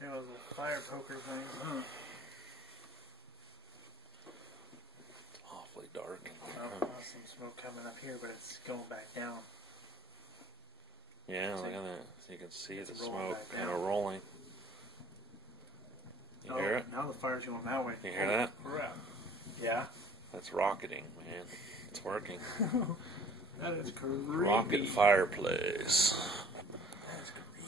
Yeah, those little fire poker things, huh? It's awfully dark. Oh, some smoke coming up here, but it's going back down. Yeah, so look at that. So you can see the rolling smoke back kind of down. rolling. You hear it? Now the fire's going that way. You hear that? Crap. Yeah. That's rocketing, man. It's working. That is creepy. Rocket fireplace. That is creepy.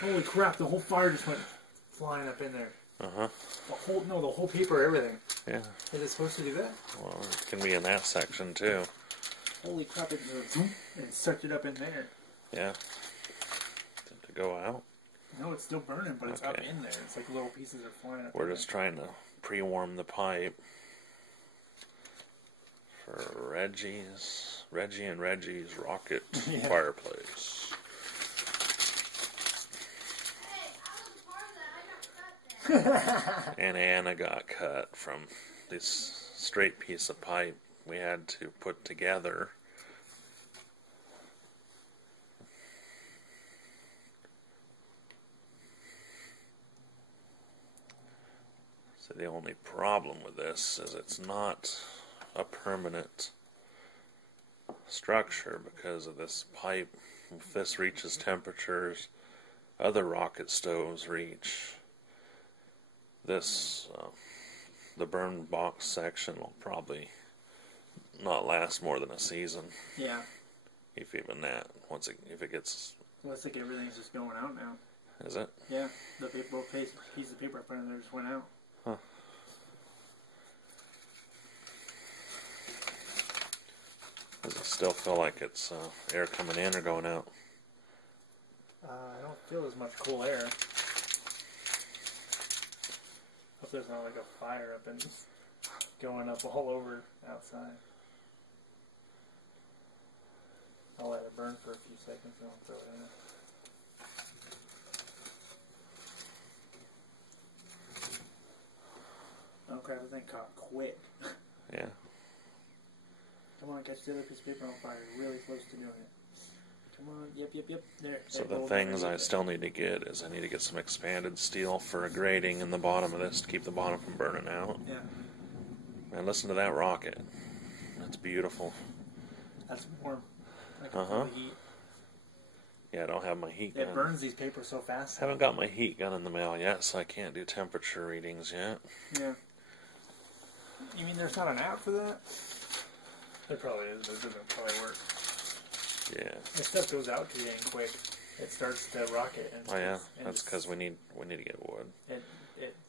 Holy crap, the whole fire just went flying up in there. Uh-huh. The whole paper, everything. Yeah. Is it supposed to do that? Well, it can be in that section, too. Holy crap, it sucked it up in there. Yeah. Did it go out? No, it's still burning, but it's up in there. It's like little pieces are flying up. We're just trying to pre-warm the pipe for Reggie and Reggie's rocket fireplace. And Anna got cut from this straight piece of pipe we had to put together. So the only problem with this is it's not a permanent structure because of this pipe. If this reaches temperatures other rocket stoves reach, this the burn box section will probably not last more than a season. Yeah. If even that. If it gets. Looks like everything's just going out now. Is it? Yeah. The both pieces of paper I put in there just went out. Huh. Does it still feel like it's air coming in or going out? I don't feel as much cool air. Hope there's not like a fire up and going up all over outside. I'll let it burn for a few seconds and I'll throw it in. Oh crap, the thing caught quick. Yeah. Come on, catch the other piece of paper on fire. You're really close to doing it. Come on, yep. There. So the things I still need to get is I need to get some expanded steel for a grating in the bottom of this to keep the bottom from burning out. Yeah. Man, listen to that rocket. That's beautiful. That's warm. I can feel the heat. Yeah, I don't have my heat gun. It burns these papers so fast. I haven't got my heat gun in the mail yet, so I can't do temperature readings yet. Yeah. You mean there's not an app for that? There probably is, but it doesn't probably work. Yeah. This stuff goes out too dang quick. It starts to rocket. And oh yeah, that's because we need to get wood.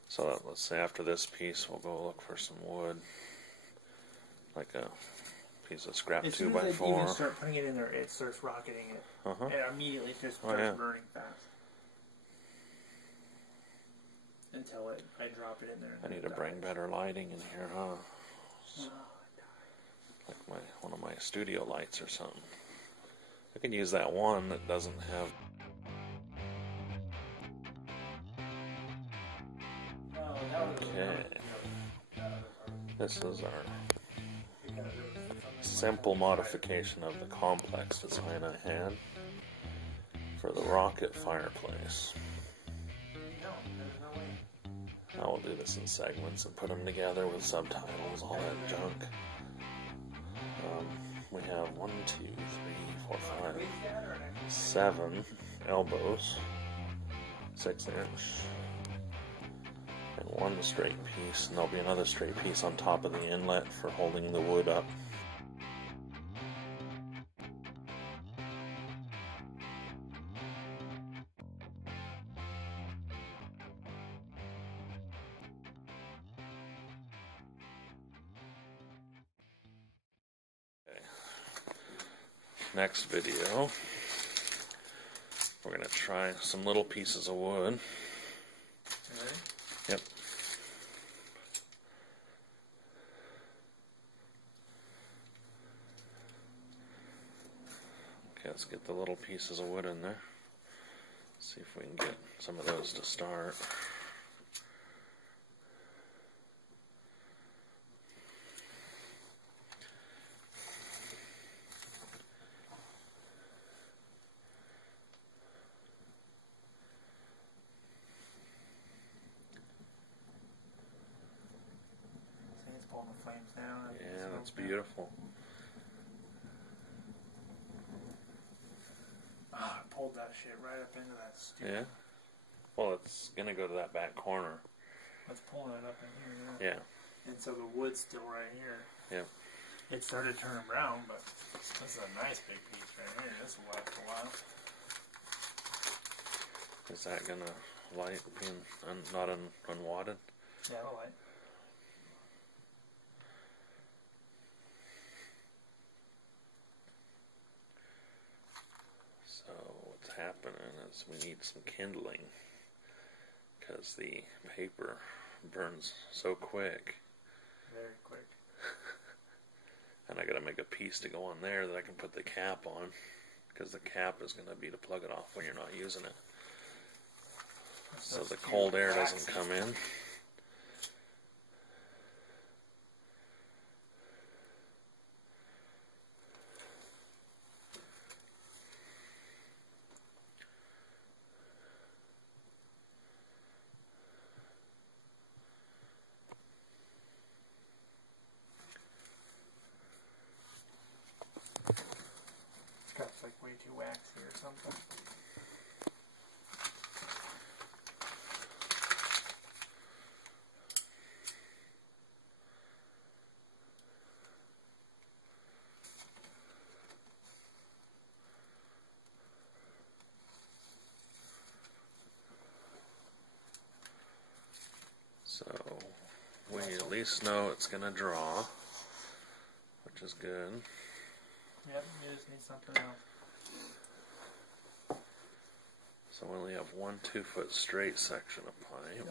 So let's say after this piece, we'll go look for some wood, like a piece of scrap 2x4. As soon as you start putting it in there, it starts rocketing it. And immediately just starts burning fast. Until I drop it in there. I need to bring better lighting in here, huh? Like one of my studio lights or something. I can use that one that doesn't have. Okay. This is our simple modification of the complex design I had for the rocket fireplace. I will do this in segments and put them together with subtitles, all that junk. We have 1, 2, 3, 4, 5, 7 elbows, 6 inch, and 1 straight piece, and there'll be another straight piece on top of the inlet for holding the wood up. Next video, we're going to try some little pieces of wood. Ready? Yep. Okay, let's get the little pieces of wood in there. See if we can get some of those to start. down. Yeah, that's beautiful. Oh, I pulled that shit right up into that stupid. Yeah. Well, it's gonna go to that back corner. That's pulling it up in here. Yeah. And so the wood's still right here. Yeah. It started turning brown, but this is a nice big piece right here. This will last a while. Is that gonna light being not unwadded? Yeah, it'll light. So what's happening is we need some kindling because the paper burns so quick. Very quick. And I gotta make a piece to go on there that I can put the cap on, because the cap is gonna be to plug it off when you're not using it. So the cold air doesn't come in. Cup's like way too waxy or something. So we at least know it's gonna draw, which is good. Yep, you just need something else. So we only have one 2-foot straight section of pipe.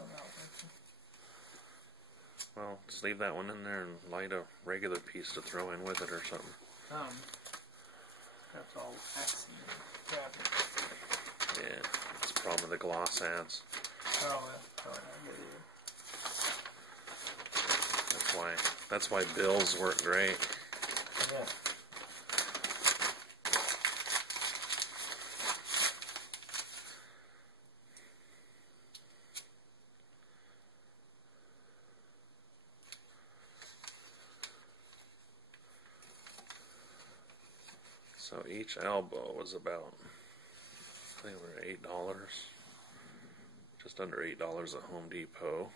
Well, just leave that one in there and light a regular piece to throw in with it or something. That's all waxy. Fabric. Yeah, that's the problem with the gloss ads. Oh, that's probably not good either. That's why bills work great. Yeah. So each elbow was about, I think they were $8, just under $8 at Home Depot.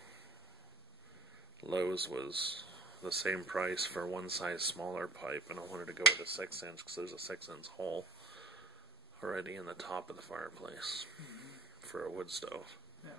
Lowe's was the same price for one size smaller pipe, and I wanted to go with a 6-inch because there's a 6-inch hole already in the top of the fireplace for a wood stove. Yeah.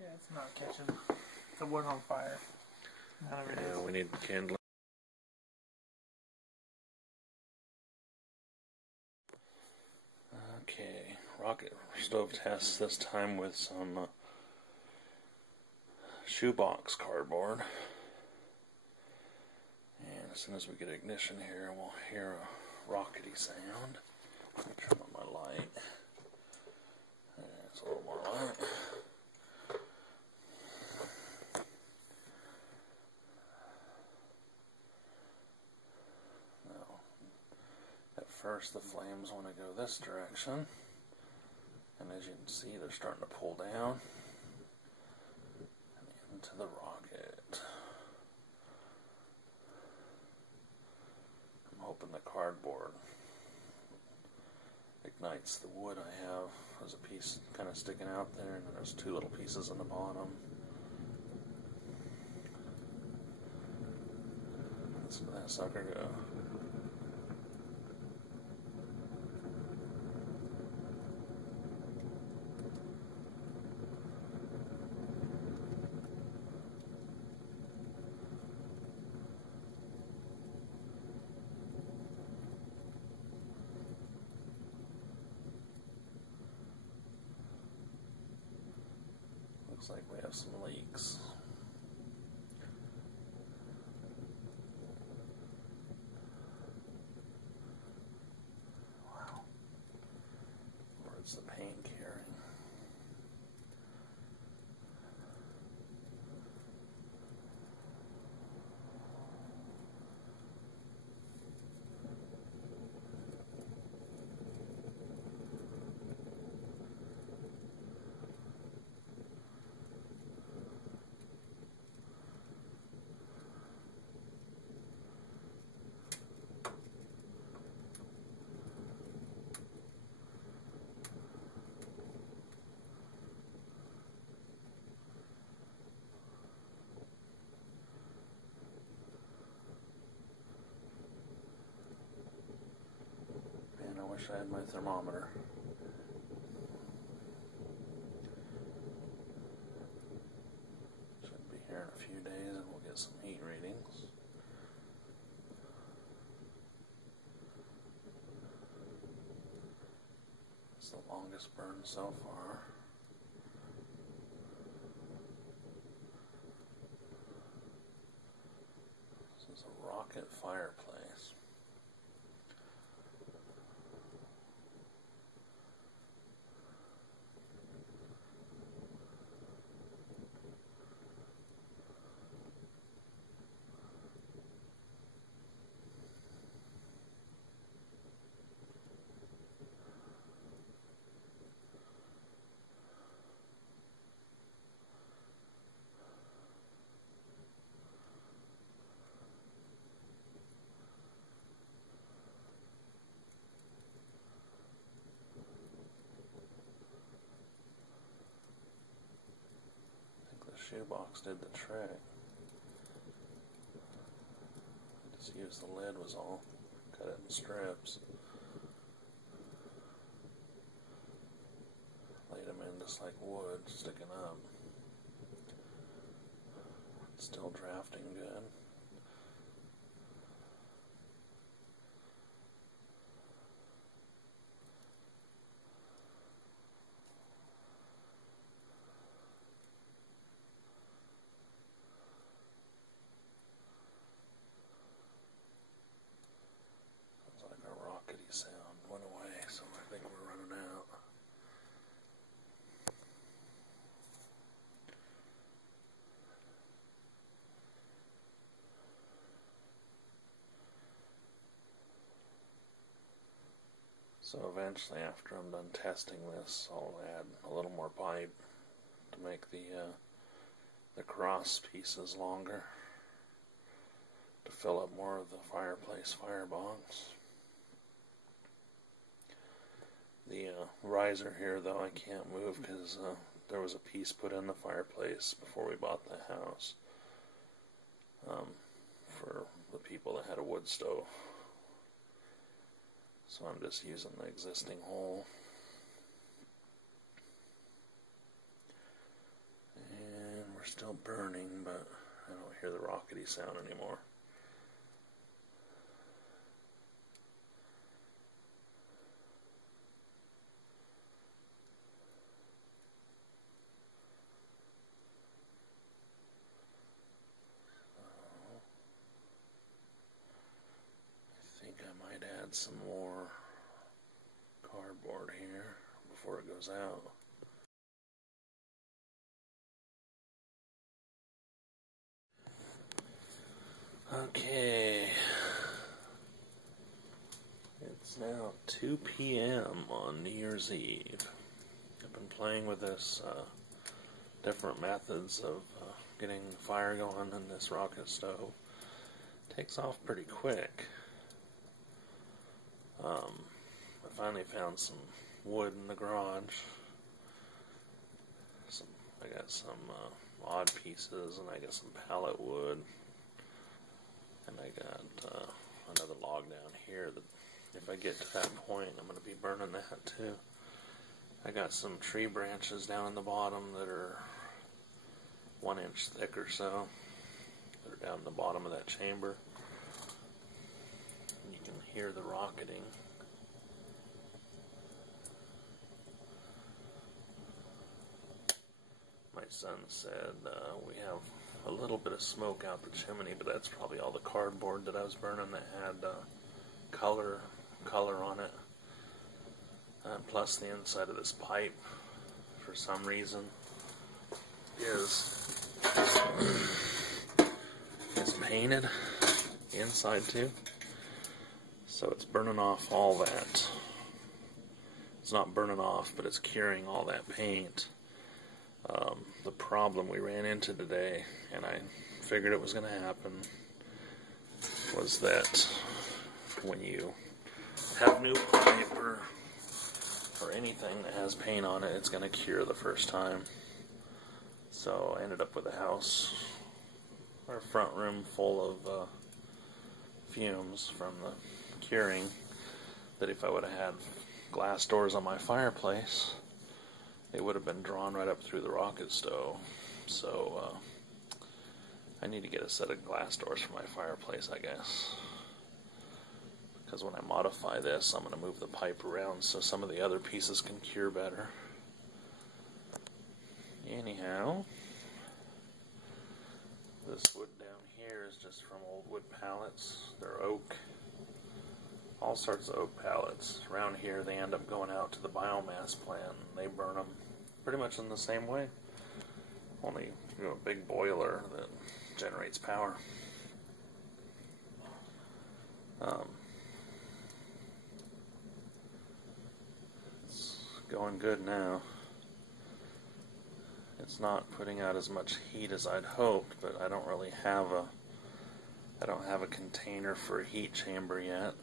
Yeah, it's not catching the wood on fire. None of it is. Yeah, we need kindling. Okay, Rocketstove test this time with some shoebox cardboard. And as soon as we get ignition here, we'll hear a rockety sound. Let me turn on my light. There's a little more light. First, the flames want to go this direction, and as you can see, they're starting to pull down and into the rocket. I'm hoping the cardboard ignites the wood I have. There's a piece kind of sticking out there, and then there's 2 little pieces on the bottom. Let's let that sucker go. Looks like we have some leaks. What's the paint curing? I wish I had my thermometer. Should be here in a few days and we'll get some heat readings. It's the longest burn so far. This is a rocket fireplace. Shoebox did the trick. Just used the lid was all. Cut it in strips. Laid them in just like wood, sticking up. Still drafting good. Sound went away, so I think we're running out. So eventually, after I'm done testing this, I'll add a little more pipe to make the cross pieces longer to fill up more of the Fireplace firebox. The riser here, though, I can't move because there was a piece put in the fireplace before we bought the house for the people that had a wood stove. So I'm just using the existing hole. And we're still burning, but I don't hear the rockety sound anymore. I might add some more cardboard here before it goes out. Okay, it's now 2 p.m. on New Year's Eve. I've been playing with this different methods of getting the fire going in this rocket stove. Takes off pretty quick. I finally found some wood in the garage. I got some odd pieces, and I got some pallet wood, and I got another log down here that if I get to that point, I'm going to be burning that too. I got some tree branches down in the bottom that are 1 inch thick or so. They're down in the bottom of that chamber. You can hear the rocketing. My son said we have a little bit of smoke out the chimney, but that's probably all the cardboard that I was burning that had color on it. Plus the inside of this pipe, for some reason, is painted inside too. So it's burning off all that. It's not burning off, but it's curing all that paint. The problem we ran into today, and I figured it was going to happen, was that when you have new pipe or anything that has paint on it, it's going to cure the first time. So I ended up with a house, our front room, full of fumes from the curing, that if I would have had glass doors on my fireplace, it would have been drawn right up through the Rocketstove. So I need to get a set of glass doors for my fireplace, I guess. Because when I modify this, I'm going to move the pipe around so some of the other pieces can cure better. Anyhow, this wood down here is just from old wood pallets. They're oak. All sorts of oak pallets. Around here they end up going out to the biomass plant. They burn them pretty much in the same way. Only a big boiler that generates power. It's going good now. It's not putting out as much heat as I'd hoped, but I don't really have a container for a heat chamber yet.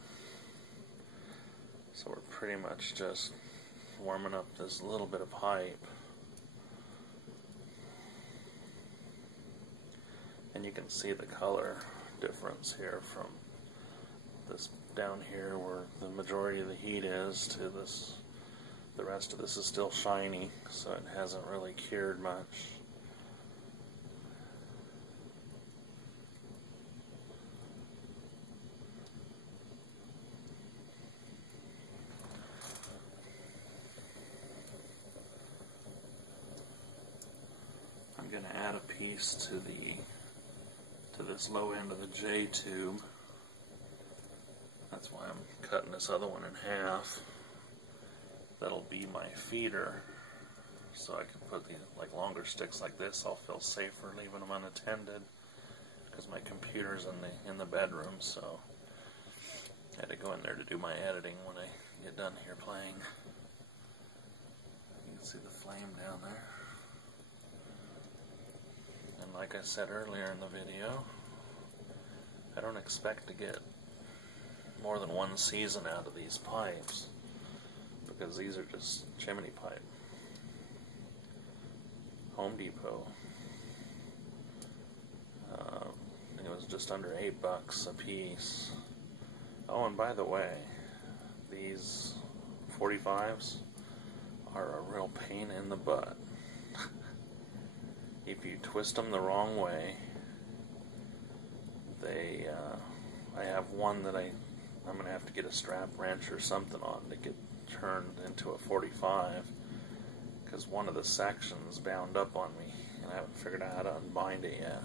So we're pretty much just warming up this little bit of pipe. And you can see the color difference here from this down here where the majority of the heat is to this. The rest of this is still shiny, so it hasn't really cured much. I'm going to add a piece to this low end of the J tube. That's why I'm cutting this other one in half. That'll be my feeder, so I can put the longer sticks like this. I'll feel safer leaving them unattended because my computer's in the bedroom, so I had to go in there to do my editing when I get done here playing. You can see the flame down there. And like I said earlier in the video, I don't expect to get more than one season out of these pipes, because these are just chimney pipe. Home Depot. I think it was just under $8 a piece. Oh, and by the way, these 45s are a real pain in the butt. If you twist them the wrong way, I have one that I'm going to have to get a strap wrench or something on to get turned into a 45, because one of the sections bound up on me and I haven't figured out how to unbind it yet.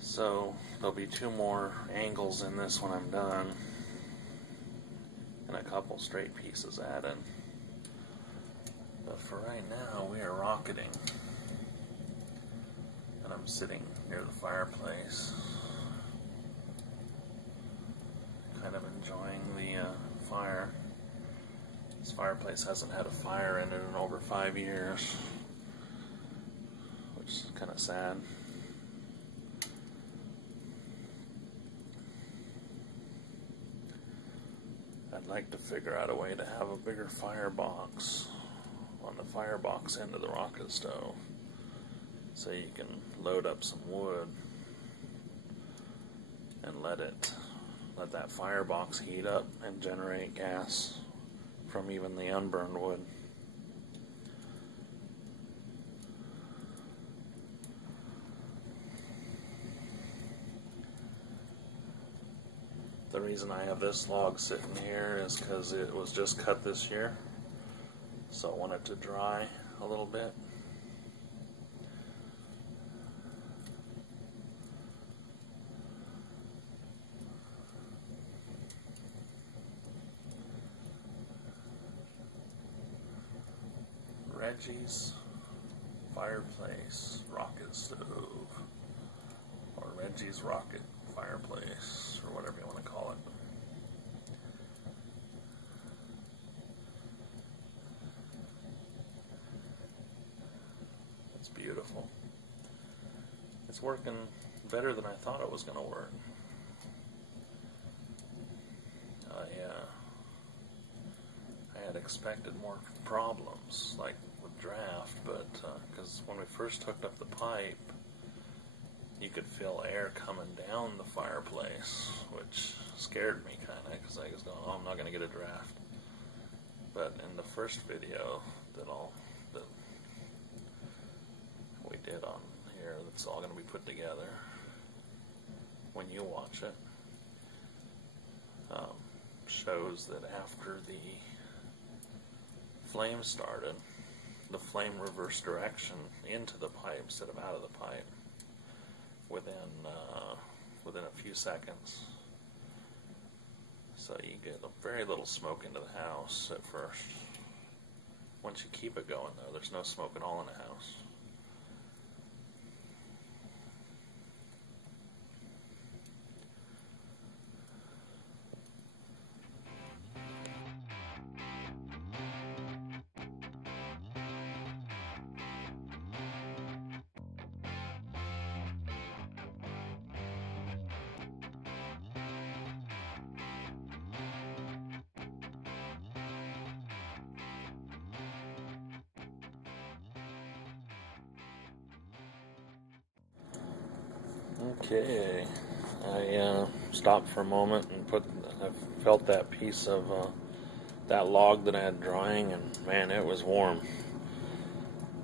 So there'll be 2 more angles in this when I'm done, and a couple straight pieces added. But for right now, we are rocketing, and I'm sitting near the fireplace, kind of enjoying the fire. This fireplace hasn't had a fire in it in over 5 years, which is kind of sad. I'd like to figure out a way to have a bigger firebox on the Firebox end of the Rocketstove, so you can load up some wood and let that firebox heat up and generate gas from even the unburned wood. The reason I have this log sitting here is because it was just cut this year, so I want it to dry a little bit. Reggie's Fireplace Rocketstove, or Reggie's Rocket Fireplace, or whatever you want to call it. It's beautiful. It's working better than I thought it was going to work. I had expected more problems, like with draft, but because when we first hooked up the pipe, you could feel air coming down the fireplace, which scared me kind of, because I was going, oh, I'm not going to get a draft. But in the first video that we did on here, that's all going to be put together when you watch it, shows that after the flame started, the flame reversed direction into the pipe instead of out of the pipe within a few seconds. So you get very little smoke into the house at first. Once you keep it going, though, there's no smoke at all in the house. Okay, I stopped for a moment and I felt that piece of that log that I had drying, and man, it was warm.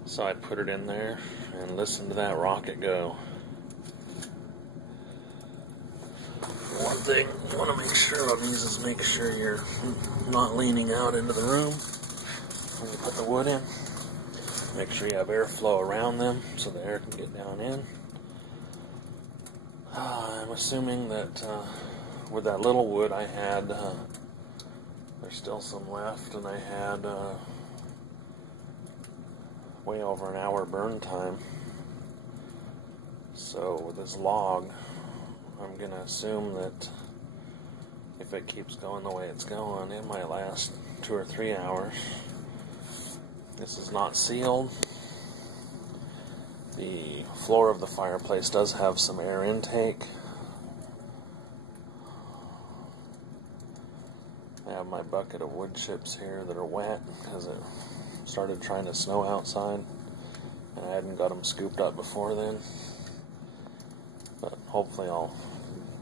So I put it in there and listened to that rocket go. One thing you want to make sure of these is make sure you're not leaning out into the room when you put the wood in. Make sure you have airflow around them so the air can get down in. I'm assuming that with that little wood I had, there's still some left, and I had way over an hour burn time. So with this log, I'm going to assume that if it keeps going the way it's going, it might last 2 or 3 hours. This is not sealed. The floor of the fireplace does have some air intake. I have my bucket of wood chips here that are wet because it started trying to snow outside, and I hadn't got them scooped up before then. But hopefully I'll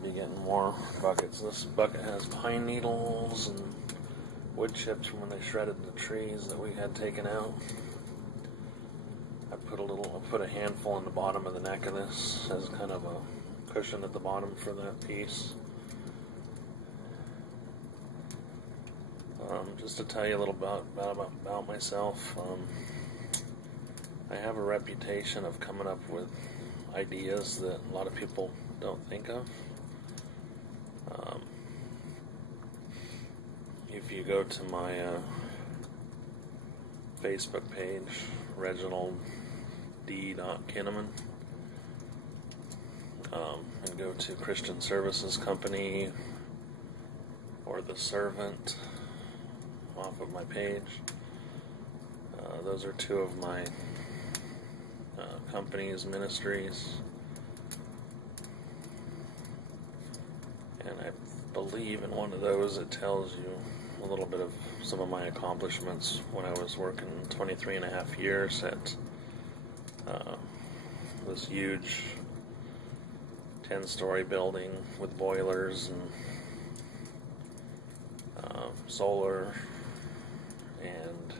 be getting more buckets. This bucket has pine needles and wood chips from when they shredded the trees that we had taken out. I put a handful in the bottom of the neck of this as kind of a cushion at the bottom for that piece. Just to tell you a little about myself, I have a reputation of coming up with ideas that a lot of people don't think of. If you go to my Facebook page, Reginald D.Kinnaman, and go to Christian Services Company or The Servant off of my page. Those are two of my companies, ministries, and I believe in one of those it tells you a little bit of some of my accomplishments when I was working 23.5 years at this huge 10-story building with boilers and solar and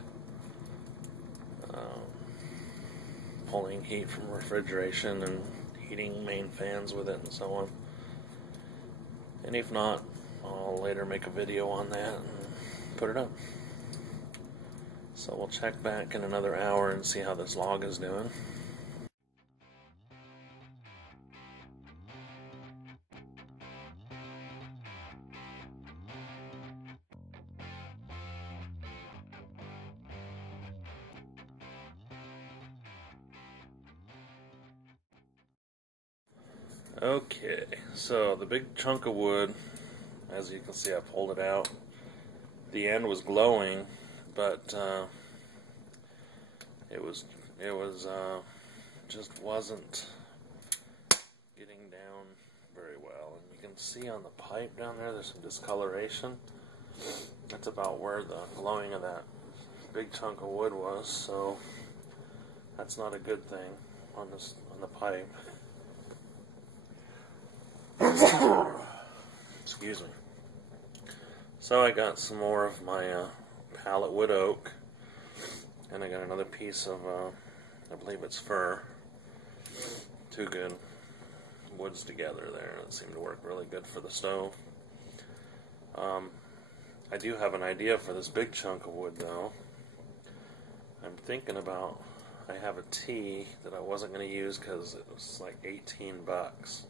pulling heat from refrigeration and heating main fans with it and so on. And if not, I'll later make a video on that and put it up. So we'll check back in another hour and see how this log is doing. Okay, so the big chunk of wood, as you can see, I pulled it out. The end was glowing, but it just wasn't getting down very well. And you can see on the pipe down there, there's some discoloration. That's about where the glowing of that big chunk of wood was, so that's not a good thing on the pipe. Excuse me. So I got some more of my pallet wood oak, and I got another piece of I believe it's fir. Two good woods together there. It seemed to work really good for the stove. I do have an idea for this big chunk of wood though. I'm thinking about, I have a T that I wasn't going to use because it was like 18 bucks.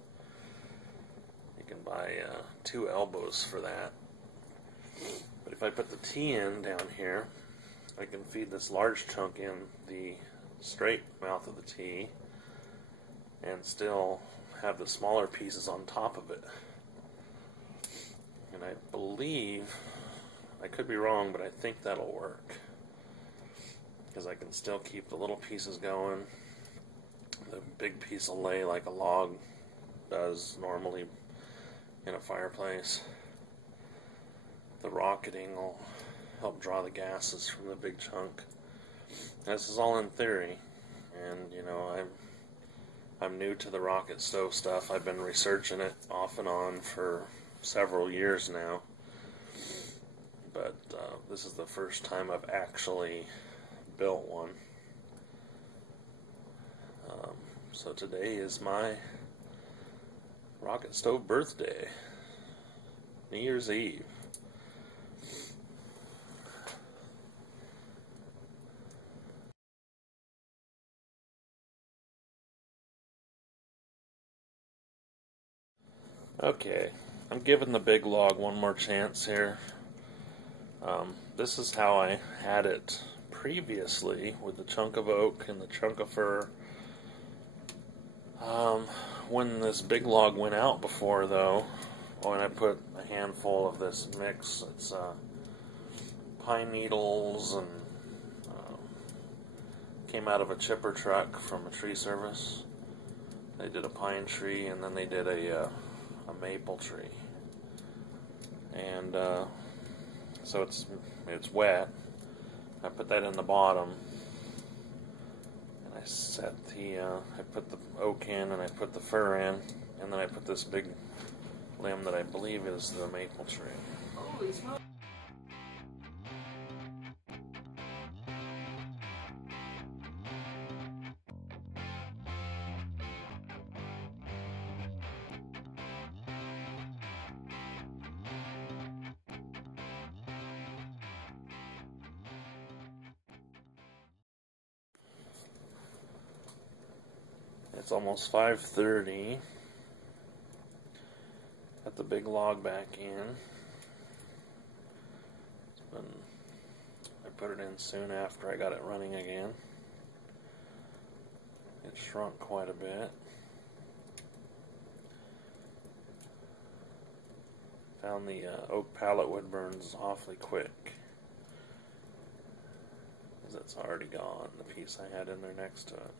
You can buy 2 elbows for that. But if I put the T in down here, I can feed this large chunk in the straight mouth of the T and still have the smaller pieces on top of it. And I believe, I could be wrong, but I think that'll work. Because I can still keep the little pieces going. The big piece will lay like a log does normally in a fireplace. The rocketing will help draw the gases from the big chunk. This is all in theory, and you know, I'm new to the Rocketstove stuff. I've been researching it off and on for several years now, but this is the first time I've actually built one. So today is my Rocketstove birthday, New Year's Eve. Okay, I'm giving the big log one more chance here. This is how I had it previously with the chunk of oak and the chunk of fir. When this big log went out before though, when I put a handful of this mix, it's pine needles and came out of a chipper truck from a tree service. They did a pine tree and then they did a maple tree, and so it's wet. I put that in the bottom, and I set the I put the oak in, and I put the fir in, and then I put this big limb that I believe is the maple tree. Holy smokes. It's almost 5:30. Got the big log back in. I put it in soon after I got it running again. It shrunk quite a bit. Found the oak pallet wood burns awfully quick, because it's already gone, the piece I had in there next to it.